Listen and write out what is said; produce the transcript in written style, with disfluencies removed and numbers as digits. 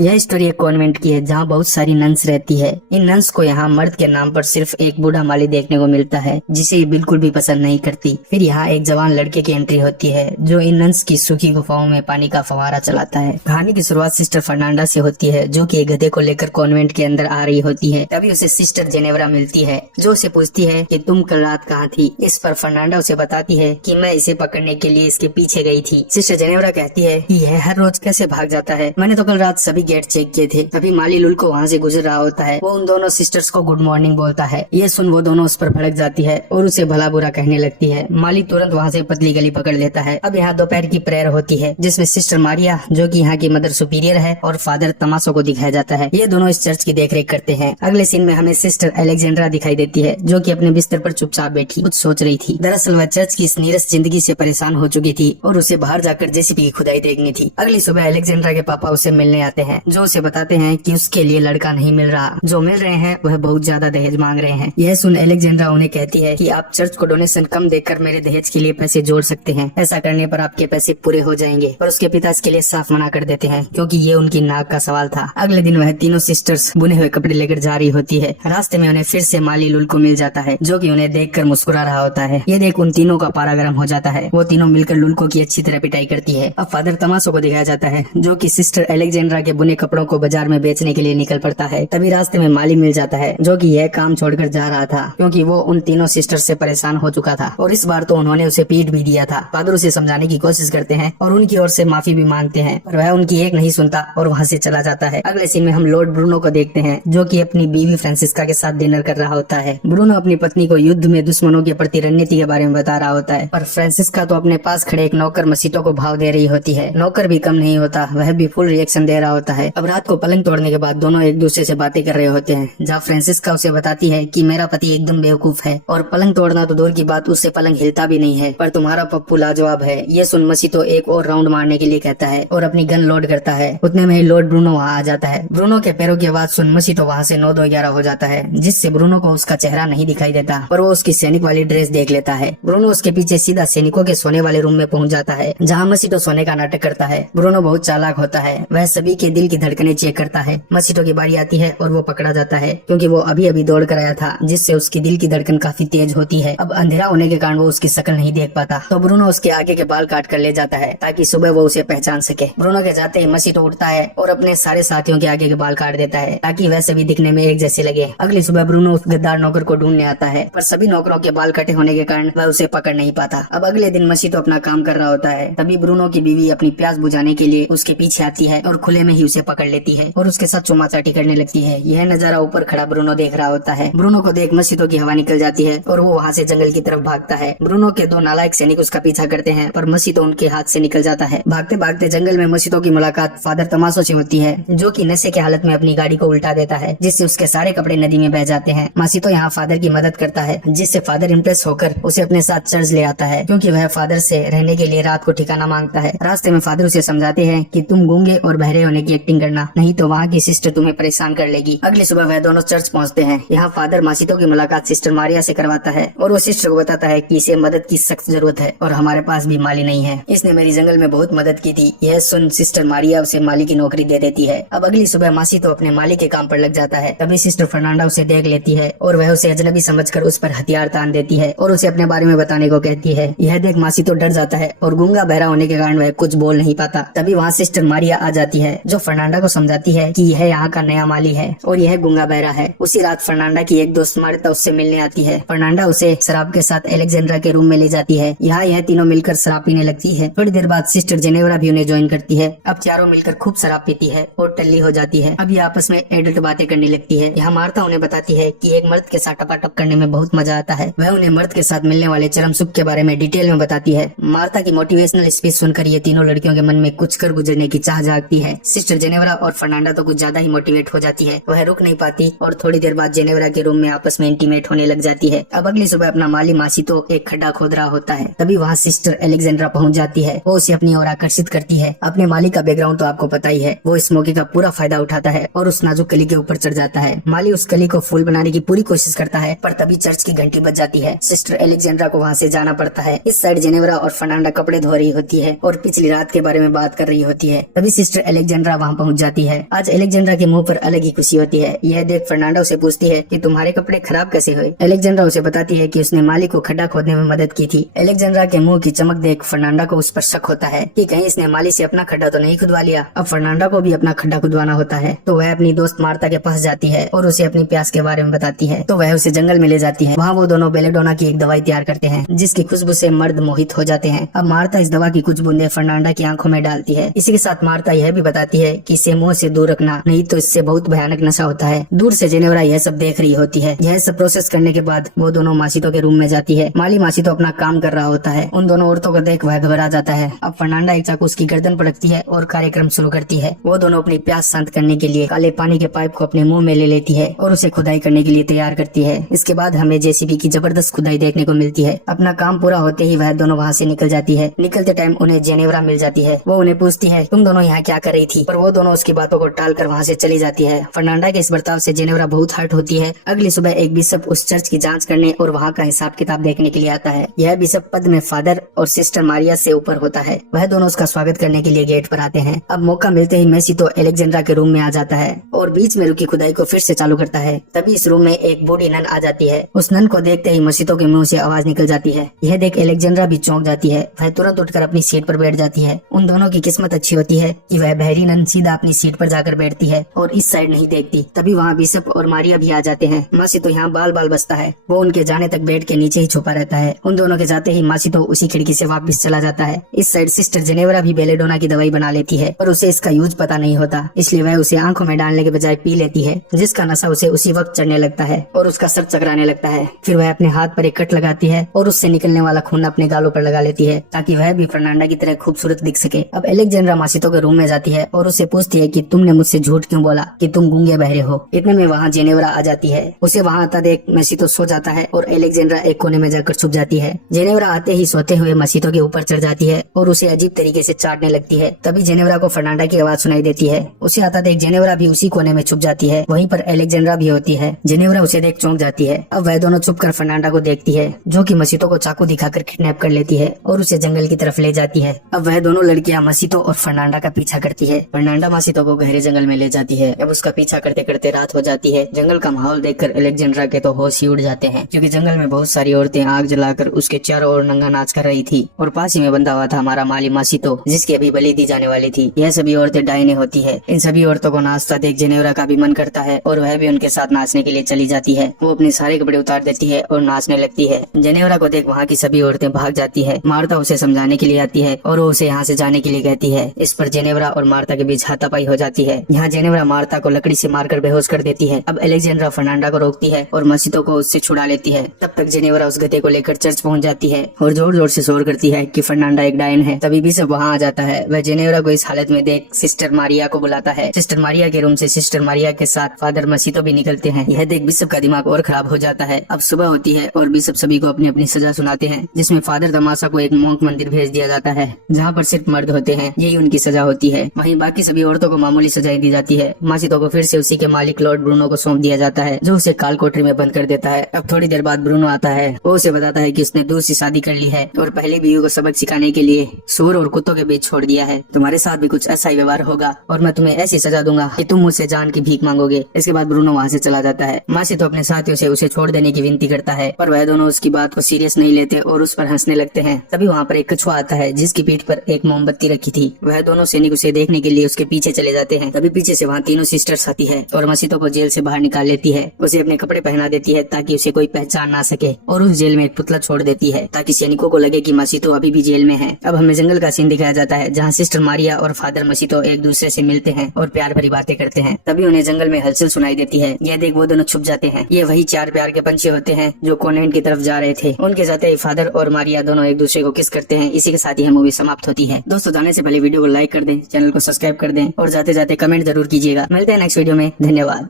यह स्टोरी एक कॉन्वेंट की है जहाँ बहुत सारी नन्स रहती है। इन नन्स को यहाँ मर्द के नाम पर सिर्फ एक बूढ़ा माली देखने को मिलता है जिसे ये बिल्कुल भी पसंद नहीं करती। फिर यहाँ एक जवान लड़के की एंट्री होती है जो इन नन्स की सूखी गुफाओं में पानी का फव्वारा चलाता है। कहानी की शुरुआत सिस्टर फर्नांडा से होती है जो कि एक गधे को लेकर कॉन्वेंट के अंदर आ रही होती है। तभी उसे सिस्टर जेनेवरा मिलती है जो उसे पूछती है कि तुम कल रात कहाँ थी। इस पर फर्नांडा उसे बताती है कि मैं इसे पकड़ने के लिए इसके पीछे गई थी। सिस्टर जेनेवरा कहती है कि यह हर रोज कैसे भाग जाता है, मैंने तो कल रात सभी गेट चेक किए थे। तभी माली लुल्को वहाँ से गुजर रहा होता है। वो उन दोनों सिस्टर्स को गुड मॉर्निंग बोलता है। ये सुन वो दोनों उस पर भड़क जाती है और उसे भला बुरा कहने लगती है। माली तुरंत वहाँ से पतली गली पकड़ लेता है। अब यहाँ दोपहर की प्रेयर होती है जिसमें सिस्टर मारिया जो कि यहाँ की मदर सुपीरियर है और फादर तमाशो को दिखाया जाता है। ये दोनों इस चर्च की देखरेख करते हैं। अगले सीन में हमें सिस्टर एलेक्जेंड्रा दिखाई देती है जो कि अपने बिस्तर पर चुपचाप बैठी कुछ सोच रही थी। दरअसल वह चर्च की इस नीरस जिंदगी से परेशान हो चुकी थी और उसे बाहर जाकर जेसीबी की खुदाई देखनी थी। अगली सुबह एलेक्जेंड्रा के पापा उसे मिलने आते हैं जो उसे बताते हैं कि उसके लिए लड़का नहीं मिल रहा, जो मिल रहे हैं वह बहुत ज्यादा दहेज मांग रहे हैं। यह सुन एलेक्जेंड्रा उन्हें कहती है कि आप चर्च को डोनेशन कम देकर मेरे दहेज के लिए पैसे जोड़ सकते हैं, ऐसा करने पर आपके पैसे पूरे हो जाएंगे। पर उसके पिता इसके लिए साफ मना कर देते हैं क्योंकि ये उनकी नाक का सवाल था। अगले दिन वह तीनों सिस्टर्स बुने हुए कपड़े लेकर जा रही होती है। रास्ते में उन्हें फिर से माली लुल्को मिल जाता है जो कि उन्हें देखकर मुस्कुरा रहा होता है। ये देख उन तीनों का पारा गर्म हो जाता है। वो तीनों मिलकर लुल्को की अच्छी तरह पिटाई करती है। अब फादर तमाशो को दिखाया जाता है जो कि सिस्टर एलेक्जेंड्रा के बुने कपड़ों को बाजार में बेचने के लिए निकल पड़ता है। तभी रास्ते में माली मिल जाता है जो कि यह काम छोड़कर जा रहा था क्योंकि वो उन तीनों सिस्टर से परेशान हो चुका था और इस बार तो उन्होंने उसे पीट भी दिया था। फादर उसे समझाने की कोशिश करते हैं और उनकी ओर से माफी भी मांगते हैं पर वह उनकी एक नहीं सुनता और वहाँ से चला जाता है। अगले सीन में हम लॉर्ड ब्रूनो को देखते हैं जो कि अपनी बीवी फ्रांसिस्का के साथ डिनर कर रहा होता है। ब्रूनो अपनी पत्नी को युद्ध में दुश्मनों के प्रति रणनीति के बारे में बता रहा होता है पर फ्रांसिस्का तो अपने पास खड़े एक नौकर मसीतो को भाव दे रही होती है। नौकर भी कम नहीं होता, वह भी फुल रिएक्शन दे रहा होता है। अब रात को पलंग तोड़ने के बाद दोनों एक दूसरे से बातें कर रहे होते हैं जहाँ फ्रांसिस्का उसे बताती है कि मेरा पति एकदम बेवकूफ है और पलंग तोड़ना तो दूर की बात उससे पलंग हिलता भी नहीं है, पर तुम्हारा पप्पू लाजवाब है। ये सुन मसीतो एक और राउंड मारने के लिए कहता है और अपनी गन लोड करता है। उतने में ही लॉर्ड ब्रूनो वहाँ आ जाता है। ब्रूनो के पैरों की आवाज सुन मसीतो वहाँ से 9-2-11 हो जाता है जिससे ब्रूनो को उसका चेहरा नहीं दिखाई देता पर वो उसकी सैनिक वाली ड्रेस देख लेता है। ब्रूनो उसके पीछे सीधा सैनिकों के सोने वाले रूम में पहुँच जाता है जहाँ मसीतो सोने का नाटक करता है। ब्रूनो बहुत चालाक होता है, वह सभी के दिल की धड़कनें चेक करता है। मसीतो की बारी आती है और वो पकड़ा जाता है क्योंकि वो अभी अभी दौड़ कर आया था जिससे उसकी दिल की धड़कन काफी तेज होती है। अब अंधेरा होने के कारण वो उसकी शक्ल नहीं देख पाता तो ब्रूनो उसके आगे के बाल काट कर ले जाता है ताकि सुबह वो उसे पहचान सके। ब्रूनो के जाते ही मसीतो उठता है और अपने सारे साथियों के आगे के बाल काट देता है ताकि वह सभी दिखने में एक जैसे लगे। अगली सुबह ब्रूनो उस गद्दार नौकर को ढूंढने आता है पर सभी नौकरों के बाल कटे होने के कारण वह उसे पकड़ नहीं पाता। अब अगले दिन मसीतो अपना काम कर रहा होता है। तभी ब्रूनो की बीवी अपनी प्यास बुझाने के लिए उसके पीछे आती है और खुले में ही उसे पकड़ लेती है और उसके साथ चुमाचाटी करने लगती है। यह नजारा ऊपर खड़ा ब्रूनो देख रहा होता है। ब्रूनो को देख मसीतो की हवा निकल जाती है और वो वहाँ से जंगल की तरफ भागता है। ब्रूनो के 2 नालायक सैनिक उसका पीछा करते हैं पर मसीतो उनके हाथ से निकल जाता है। भागते भागते जंगल में मसीतो की मुलाकात फादर तमाशो से होती है जो कि नशे की हालत में अपनी गाड़ी को उल्टा देता है जिससे उसके सारे कपड़े नदी में बह जाते हैं। मसीतो यहाँ फादर की मदद करता है जिससे फादर इम्प्रेस होकर उसे अपने साथ चर्च ले आता है क्योंकि वह फादर से रहने के लिए रात को ठिकाना मांगता है। रास्ते में फादर उसे समझाते हैं कि तुम गूंगे और बहरे होने की एक्टिंग करना, नहीं तो वहाँ की सिस्टर तुम्हें परेशान कर लेगी। अगली सुबह वह दोनों चर्च पहुँचते हैं। यहाँ फादर मसीतो की मुलाकात सिस्टर मारिया से करवाता है और वो सिस्टर को बताता है कि इसे मदद की सख्त जरूरत है और हमारे पास भी माली नहीं है, इसने मेरी जंगल में बहुत मदद की थी। यह सुन सिस्टर मारिया उसे माली की नौकरी दे देती है। अब अगली सुबह मसीतो अपने माली के काम पर लग जाता है। तभी सिस्टर फर्नांडा उसे देख लेती है और वह उसे अजनबी समझकर उस पर हथियार तान देती है और उसे अपने बारे में बताने को कहती है। यह देख मसीतो डर जाता है और गूंगा बहरा होने के कारण वह कुछ बोल नहीं पाता। तभी वहाँ सिस्टर मारिया आ जाती है जो फर्नांडा को समझाती है कि यह यहाँ का नया माली है और यह गूंगा बहरा है। उसी रात फर्नांडा की एक दोस्त मार्ता उससे मिलने आती है। फर्नांडा उसे शराब के साथ एलेक्जेंड्रा के रूम में ले जाती है। यहाँ यह तीनों मिलकर शराब पीने लगती है। थोड़ी देर बाद सिस्टर जेनेवरा भी उन्हें ज्वाइन करती है। अब चारों मिलकर खूब शराब पीती है और टल्ली हो जाती है। अब ये आपस में एडल्ट बातें करने लगती है। यहाँ मार्ता उन्हें बताती है कि एक मर्द के साथ टपाटप करने में बहुत मजा आता है। वह उन्हें मर्द के साथ मिलने वाले चरम सुख के बारे में डिटेल में बताती है। मार्ता की मोटिवेशनल स्पीच सुनकर ये तीनों लड़कियों के मन में कुछ कर गुजरने की चाह जागती है। सिस्टर जेनेवरा और फर्नांडा तो कुछ ज्यादा ही मोटिवेट हो जाती है। वह रुक नहीं पाती और थोड़ी देर बाद जेनेवरा के रूम में आपस में इंटीमेट होने लग जाती है। अब अगली सुबह अपना माली मसीतो एक खड्डा खोद रहा होता है। तभी वहाँ सिस्टर एलेक्जेंड्रा पहुँच जाती है। वो उसे अपनी ओर आकर्षित करती है। अपने माली का बैकग्राउंड तो आपको पता ही है। वो इस मौके का पूरा फायदा उठाता है और उस नाजुक कली के ऊपर चढ़ जाता है। माली उस कली को फूल बनाने की पूरी कोशिश करता है पर तभी चर्च की घंटी बज जाती है। सिस्टर एलेक्जेंड्रा को वहाँ से जाना पड़ता है। इस साइड जेनेवरा और फर्नांडा कपड़े धो रही होती है और पिछली रात के बारे में बात कर रही होती है। तभी सिस्टर एलेक्जेंड्रा वहाँ वहाँ पहुँच जाती है। आज एलेक्जेंड्रा के मुंह पर अलग ही खुशी होती है। यह देख फर्नांडा उसे पूछती है कि तुम्हारे कपड़े खराब कैसे हुए। एलेक्जेंड्रा उसे बताती है कि उसने माली को खड्डा खोदने में मदद की थी। एलेक्जेंड्रा के मुंह की चमक देख फर्नांडा को उस पर शक होता है कि कहीं इसने माली से अपना खड्डा तो नहीं खुदवा लिया। अब फर्नांडा को भी अपना खड्डा खुदवाना होता है, तो वह अपनी दोस्त मार्ता के पास जाती है और उसे अपनी प्यास के बारे में बताती है। तो वह उसे जंगल में ले जाती है। वहाँ वो दोनों बेलेडोना की एक दवाई तैयार करते हैं जिसकी खुशबू से मर्द मोहित हो जाते हैं। अब मार्ता इस दवा की कुछ बूंदे फर्नांडा की आंखों में डालती है। इसी के साथ मार्ता यह भी बताती है कि इसे मुंह से दूर रखना, नहीं तो इससे बहुत भयानक नशा होता है। दूर से जेनेवरा यह सब देख रही होती है। यह सब प्रोसेस करने के बाद वो दोनों मासितो के रूम में जाती है। माली मासितो अपना काम कर रहा होता है। उन दोनों औरतों को देख वह घबरा जाता है। अब फर्नांडा एक चाकू उसकी गर्दन पर रखती है और कार्यक्रम शुरू करती है। वो दोनों अपनी प्यास शांत करने के लिए काले पानी के पाइप को अपने मुंह में ले लेती है और उसे खुदाई करने के लिए तैयार करती है। इसके बाद हमें जेसीबी की जबरदस्त खुदाई देखने को मिलती है। अपना काम पूरा होते ही वह दोनों वहाँ से निकल जाती है। निकलते टाइम उन्हें जेनेवरा मिल जाती है। वो उन्हें पूछती है तुम दोनों यहाँ क्या कर रही थी, पर वो दोनों उसकी बातों को टालकर वहाँ से चली जाती है। फर्नांडा के इस बर्ताव से जेनेवरा बहुत हर्ट होती है। अगली सुबह एक बिशप उस चर्च की जांच करने और वहाँ का हिसाब किताब देखने के लिए आता है। यह बिशप पद में फादर और सिस्टर मारिया से ऊपर होता है। वह दोनों उसका स्वागत करने के लिए गेट पर आते हैं। अब मौका मिलते ही मेसितो एलेक्जेंड्रा के रूम में आ जाता है और बीच में रुकी खुदाई को फिर से चालू करता है। तभी इस रूम में एक बूढ़ी नन आ जाती है। उस नन को देखते ही मसीतो के मुंह से आवाज निकल जाती है। यह देख एलेक्जेंड्रा भी चौंक जाती है। वह तुरंत उठकर अपनी सीट पर बैठ जाती है। उन दोनों की किस्मत अच्छी होती है कि वह बहरी नन सीधा अपनी सीट पर जाकर बैठती है और इस साइड नहीं देखती। तभी वहाँ बिशप और मारिया भी आ जाते हैं। मासितो यहाँ बाल बाल बसता है। वो उनके जाने तक बेड के नीचे ही छुपा रहता है। उन दोनों के जाते ही मासितो उसी खिड़की से वापस चला जाता है। इस साइड सिस्टर जेनेवरा भी बेलेडोना की दवाई बना लेती है और उसे इसका यूज पता नहीं होता, इसलिए वह उसे आंखों में डालने के बजाय पी लेती है, जिसका नशा उसे उसी वक्त चढ़ने लगता है और उसका सर चकराने लगता है। फिर वह अपने हाथ पर एक कट लगाती है और उससे निकलने वाला खून अपने गालों पर लगा लेती है ताकि वह भी फर्नांडा की तरह खूबसूरत दिख सके। अब एलेक्जेंड्रा मासितो के रूम में जाती है और उससे पूछती है कि तुमने मुझसे झूठ क्यों बोला कि तुम गूंगे बहरे हो। इतने में वहाँ जेनेवरा आ जाती है। उसे वहाँ आता देख मासितो सो जाता है और एलेक्जेंड्रा एक कोने में जाकर छुप जाती है। जेनेवरा आते ही सोते हुए मासितो के ऊपर चढ़ जाती है और उसे अजीब तरीके से चाटने लगती है। तभी जेनेवरा को फर्नांडा की आवाज सुनाई देती है। उसे आता देख जेनेवरा भी उसी कोने में छुप जाती है। वहीं पर एलेक्जेंड्रा भी होती है। जेनेवरा उसे देख चौंक जाती है। अब वह दोनों छुपकर फर्नांडा को देखती है, जो कि मसीतो को चाकू दिखाकर किडनैप कर लेती है और उसे जंगल की तरफ ले जाती है। अब वह दोनों लड़कियां मसीतो और फर्नांडा का पीछा करती है। फर्नांडा मसीतो को गहरे जंगल में ले जाती है। अब उसका पीछा करते करते रात हो जाती है। जंगल का माहौल देखकर एलेक्जेंड्रा के तो होश ही उड़ जाते हैं, क्योंकि जंगल में बहुत सारी औरतें आग जलाकर उसके चारों ओर नंगा नाच कर रही थी और पास ही में बंधा हुआ था हमारा माली मासितो, जिसकी अभी बलि दी जाने वाली थी। यह सभी औरतें डायने होती है। इन सभी औरतों को नाचता देख जेनेवरा का भी मन करता है और वह भी उनके साथ नाचने के लिए चली जाती है। वो अपने सारे कपड़े उतार देती है और नाचने लगती है। जेनेवरा को देख वहाँ की सभी औरतें भाग जाती है। मार्ता उसे समझाने के लिए आती है और वो उसे यहाँ से जाने के लिए कहती है। इस पर जेनेवरा और मार्ता के बीच हाथापाई हो जाती है। यहाँ जेनेवरा मार्ता को लकड़ी से मारकर बेहोश कर देती है। अब एलेक्जेंड्रा फर्नांडा को रोकती है और मसीतो को उससे छुड़ा लेती है। तब तक जेनेवरा उस गधे को लेकर चर्च पहुँच जाती है और जोर जोर से शोर करती है कि फर्नांडा एक डायन है। तभी भी सब वहाँ आ जाता है। वह जेनेवरा को इस हालत में देख सिस्टर मारिया को बुलाता है। सिस्टर मारिया के रूम से सिस्टर मारिया के साथ फादर मसीतो भी निकलते हैं। यह देख बिशप का दिमाग और खराब हो जाता है। अब सुबह होती है और बिशप सभी को अपनी अपनी सजा सुनाते हैं, जिसमें फादर दमासा को एक मोंक मंदिर भेज दिया जाता है जहाँ पर सिर्फ मर्द होते हैं। यही उनकी सजा होती है। वहीं बाकी सभी औरतों को मामूली सजाएं दी जाती है। मासितो को फिर से उसी के मालिक लॉर्ड ब्रूनो को सौंप दिया जाता है, जो उसे काल कोठरी में बंद कर देता है। अब थोड़ी देर बाद ब्रूनो आता है। वो उसे बताता है कि उसने दूसरी शादी कर ली है और पहली बीवी को सबक सिखाने के लिए सूर और कुत्तों के बीच छोड़ दिया है। तुम्हारे साथ भी कुछ ऐसा ही व्यवहार होगा और मैं तुम्हें ऐसी सजा दूंगा कि तुम मुझसे जान की भीख मांगोगे। इसके बाद ब्रूनो वहाँ से चला जाता है। मासितो अपने साथियों से उसे छोड़ देने की विनती करता है, पर वह दोनों उसकी बात को सीरियस नहीं लेते और उस पर हंसने लगते हैं। तभी वहाँ पर एक कछुआ आता है, जिसकी पीठ पर एक मोमबत्ती रखी थी। वह दोनों सैनिक उसे देखने के लिए उसके पीछे चले जाते हैं। तभी पीछे से वहाँ तीनों सिस्टर्स आती है और मसीतो को जेल से बाहर निकाल लेती है। उसे अपने कपड़े पहना देती है ताकि उसे कोई पहचान ना सके और उस जेल में एक पुतला छोड़ देती है ताकि सैनिकों को लगे कि मसीतो अभी भी जेल में है। अब हमें जंगल का सीन दिखाया जाता है, जहाँ सिस्टर मारिया और फादर मसीतो एक दूसरे से मिलते हैं और प्यार भरी बातें करते हैं। तभी उन्हें जंगल में हलचल सुनाई देती है। यह देख वो दोनों छुप जाते हैं। ये वही चार प्यार के पंछी होते हैं जो कॉन्वेंट की तरफ जा रहे थे। उनके जाते ही फादर और मारिया दोनों एक दूसरे को किस करते हैं। इसी के साथ यह मूवी समाप्त होती है। दोस्तों, जाने से पहले वीडियो को लाइक कर दें, चैनल को सब्सक्राइब कर दें और जाते जाते कमेंट जरूर कीजिएगा। मिलते हैं नेक्स्ट वीडियो में। धन्यवाद।